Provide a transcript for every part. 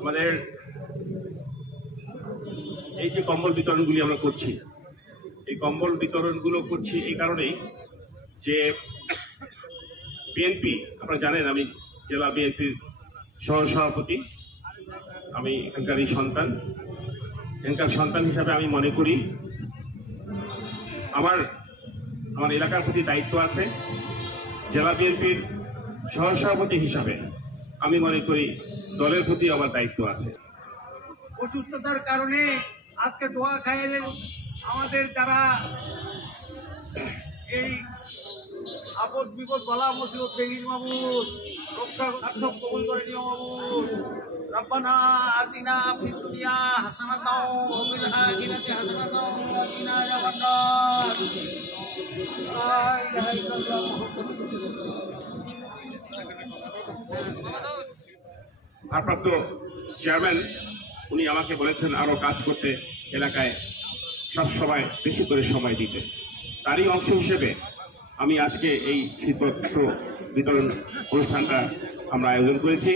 আমাদের এই যে কম্বল বিতরণগুলি আমরা করছি, এই কম্বল বিতরণগুলো করছি এই কারণেই যে বিএনপি, আপনারা জানেন আমি জেলা বিএনপির সহসভাপতি, আমি এখানকার সন্তান হিসাবে আমি মনে করি আমার এলাকার প্রতি দায়িত্ব আছে। জেলা বিএনপির সহসভাপতি হিসাবে আমি মনে করি দলের প্রতি আমার দায়িত্ব আছে। অসুস্থতার কারণে আজকে দোয়া খায়ের আমাদের যারা এই আপদ বিপদ বলা মুসিবত দেহির মামুদ রক্ষা সার্থক কবুল করে নিও মামুদ। রব্বানা আতিনা ফিদ দুনিয়া হাসানাতাও ওয়া ফিল আখিরাতি হাসানাতাও ওয়া কিনা আযাবান নার। লা ইলাহা ইল্লাল্লাহ মুহাম্মাদুর রাসূলুল্লাহ। ভারপ্রাপ্ত চেয়ারম্যান উনি আমাকে বলেছেন আরো কাজ করতে, এলাকায় সব সময় বেশি করে সময় দিতে। তারই অংশ হিসেবে আমি আজকে এই শীতবস্ত্র বিতরণ অনুষ্ঠানটা আমরা আয়োজন করেছি।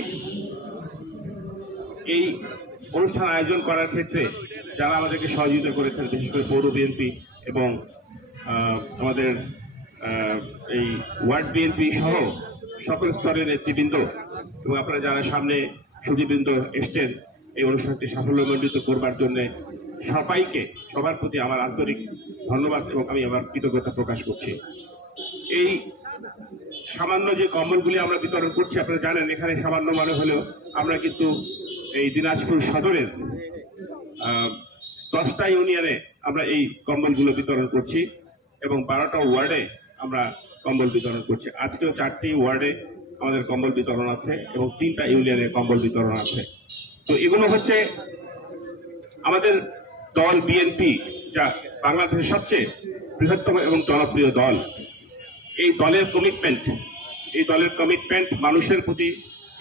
এই অনুষ্ঠান আয়োজন করার ক্ষেত্রে যারা আমাদেরকে সহযোগিতা করেছেন, বিশেষ করে পৌর বিএনপি এবং আমাদের এই ওয়ার্ড বিএনপি সহ সকল স্তরের নেতৃবৃন্দ এবং আপনারা যারা সামনে সুধীবৃন্দ এসছেন এই অনুষ্ঠানটি সাফল্যমণ্ডিত করবার জন্য সবার প্রতি আমার আন্তরিক ধন্যবাদ এবং আমি আমার কৃতজ্ঞতা প্রকাশ করছি। এই সামান্য যে কম্বলগুলি আমরা বিতরণ করছি, আপনারা জানেন এখানে সামান্য মানে হলেও আমরা কিন্তু এই দিনাজপুর সদরের 10টা ইউনিয়নে আমরা এই কম্বলগুলো বিতরণ করছি এবং 12টা ওয়ার্ডে আমরা কম্বল বিতরণ করছি। আজকেও 4টি ওয়ার্ডে আমাদের কম্বল বিতরণ আছে এবং 3টা ইউনিয়নে কম্বল বিতরণ আছে। তো এগুলো হচ্ছে আমাদের দল বিএনপি, যা বাংলাদেশের সবচেয়ে বৃহত্তম এবং জনপ্রিয় দল। এই দলের কমিটমেন্ট মানুষের প্রতি,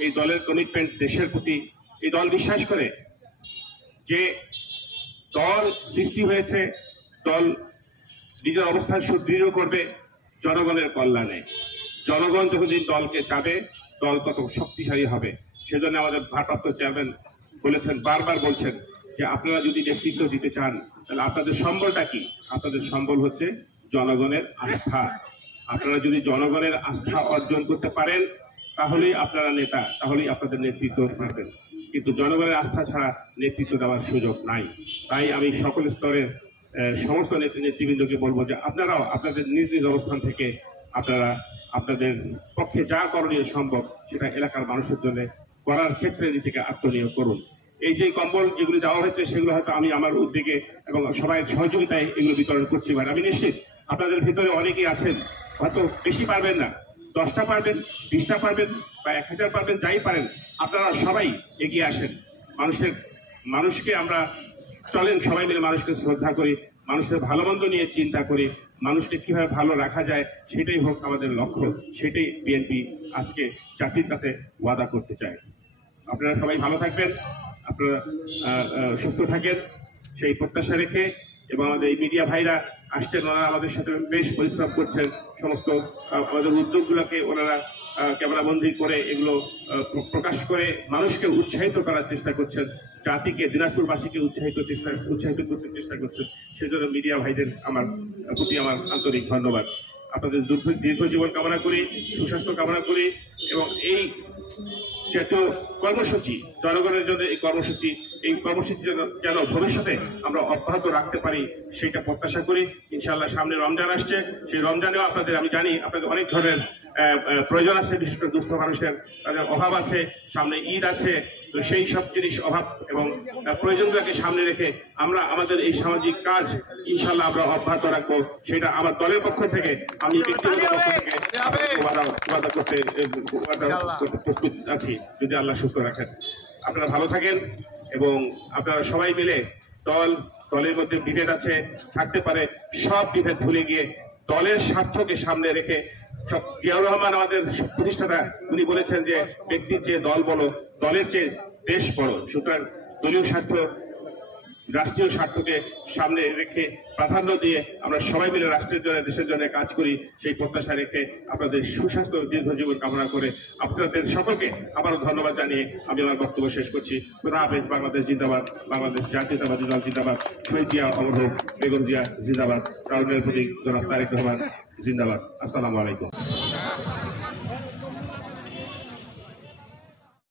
এই দলের কমিটমেন্ট দেশের প্রতি। এই দল বিশ্বাস করে যে দল সৃষ্টি হয়েছে, দল নিজের অবস্থান সুদৃঢ় করবে জনগণের কল্যাণে। জনগণ যতদিন দলকে চাবে, দল তত শক্তিশালী হবে। সেজন্য আমাদের ভারপ্রাপ্ত চেয়ারম্যান বারবার বলছেন যে আপনারা যদি নেতৃত্ব দিতে চান তাহলে আপনাদের সম্বলটা কি? আপনাদের সম্বল হচ্ছে জনগণের আস্থা। আপনারা যদি জনগণের আস্থা অর্জন করতে পারেন তাহলেই আপনারা নেতা, তাহলেই আপনাদের নেতৃত্ব পারবেন। কিন্তু জনগণের আস্থা ছাড়া নেতৃত্ব দেওয়ার সুযোগ নাই। তাই আমি সকল স্তরের সমস্ত নেতৃবৃন্দকে বলবো যে আপনারাও আপনাদের নিজ নিজ অবস্থান থেকে আপনারা আপনাদের পক্ষে যা করণীয় সম্ভব সেটা এলাকার মানুষের জন্য করার ক্ষেত্রে নিজেকে আত্মনিয়োগ করুন। এই যে কম্বল যেগুলি দেওয়া হয়েছে সেগুলো হয়তো আমি আমার উদ্যোগে এবং সবাই সহযোগিতায় এগুলো বিতরণ করছি। আমি নিশ্চিত আপনাদের ভিতরে অনেকেই আছেন হয়তো বেশি পারবেন না, 10টা পারবেন, 20টা পারবেন বা 1000 পারবেন, যাই পারেন আপনারা সবাই এগিয়ে আসেন। মানুষকে আমরা চলেন সবাই মিলে মানুষকে শ্রদ্ধা করি, মানুষের ভালো মন্দ নিয়ে চিন্তা করি, মানুষকে কিভাবে ভালো রাখা যায় সেটাই হোক আমাদের লক্ষ্য। সেটাই বিএনপি আজকে জাতির কাছে ওয়াদা করতে চায়। আপনারা সবাই ভালো থাকবেন, আপনারা সুস্থ থাকেন সেই প্রত্যাশা রেখে, এবং আমাদের এই মিডিয়া ভাইরা আসছেন, ওনারা আমাদের সাথে বেশ পরিশ্রম করছেন। সমস্ত আমাদের উদ্যোগগুলোকে ওনারা ক্যামেরাবন্দি করে এগুলো প্রকাশ করে মানুষকে উৎসাহিত করার চেষ্টা করছেন, জাতিকে, দিনাজপুরবাসীকে উৎসাহিত করতে চেষ্টা করছেন। সেজন্য মিডিয়া ভাইদের প্রতি আমার আন্তরিক ধন্যবাদ। আপনাদের দীর্ঘ জীবন কামনা করি, সুস্বাস্থ্য কামনা করি, এবং এই জাতীয় কর্মসূচি, জনগণের জন্য এই কর্মসূচি যেন ভবিষ্যতে আমরা অব্যাহত রাখতে পারি সেটা প্রত্যাশা করি। ইনশাআল্লাহ সামনে রমজান আসছে, সেই রমজানেও আমি জানি আপনাদের অনেক ধরনের প্রয়োজন আছে, বিশেষ করে দুস্থ মানুষের তাদের অভাব আছে, সামনে ঈদ আছে। তো সেই সব জিনিস অভাব এবং প্রয়োজনগুলোকে সামনে রেখে আমরা আমাদের এই সামাজিক কাজ ইনশাআল্লাহ আমরা অব্যাহত রাখবো। সেটা আমার দলের পক্ষ থেকে, আমি ব্যক্তিগত পক্ষ থেকে ওয়াদা করতে প্রস্তুত আছি, যদি আল্লাহ সুস্থ রাখেন। আপনারা ভালো থাকেন এবং আপনারা সবাই মিলে দলের মধ্যে বিভেদ আছে, থাকতে পারে, সব বিভেদ ভুলে গিয়ে দলের স্বার্থকে সামনে রেখে জিয়াউর রহমান আমাদের প্রতিষ্ঠাতা, উনি বলেছেন যে ব্যক্তির চেয়ে দল বড়, দলের চেয়ে দেশ বড়। সুতরাং দলীয় স্বার্থ রাষ্ট্রীয় স্বার্থকে সামনে রেখে প্রাধান্য দিয়ে আমরা সবাই মিলে রাষ্ট্রের জন্য দেশের জন্য কাজ করি, সেই প্রত্যাশা রেখে আপনাদের সুস্বাস্থ্য দীর্ঘ জীবন কামনা করে আপনাদের সকলকে আবারও ধন্যবাদ জানিয়ে আমি আমার বক্তব্য শেষ করছি। খোদা হাফেজ। বাংলাদেশ জিন্দাবাদ, বাংলাদেশ জাতীয়তাবাদী দল জিন্দাবাদ, শহীদ জিয়া অমর হোক, বেগম জিয়া জিন্দাবাদ, কারণের প্রতীক জনাব তারেক রহমান জিন্দাবাদ। আসসালামু আলাইকুম।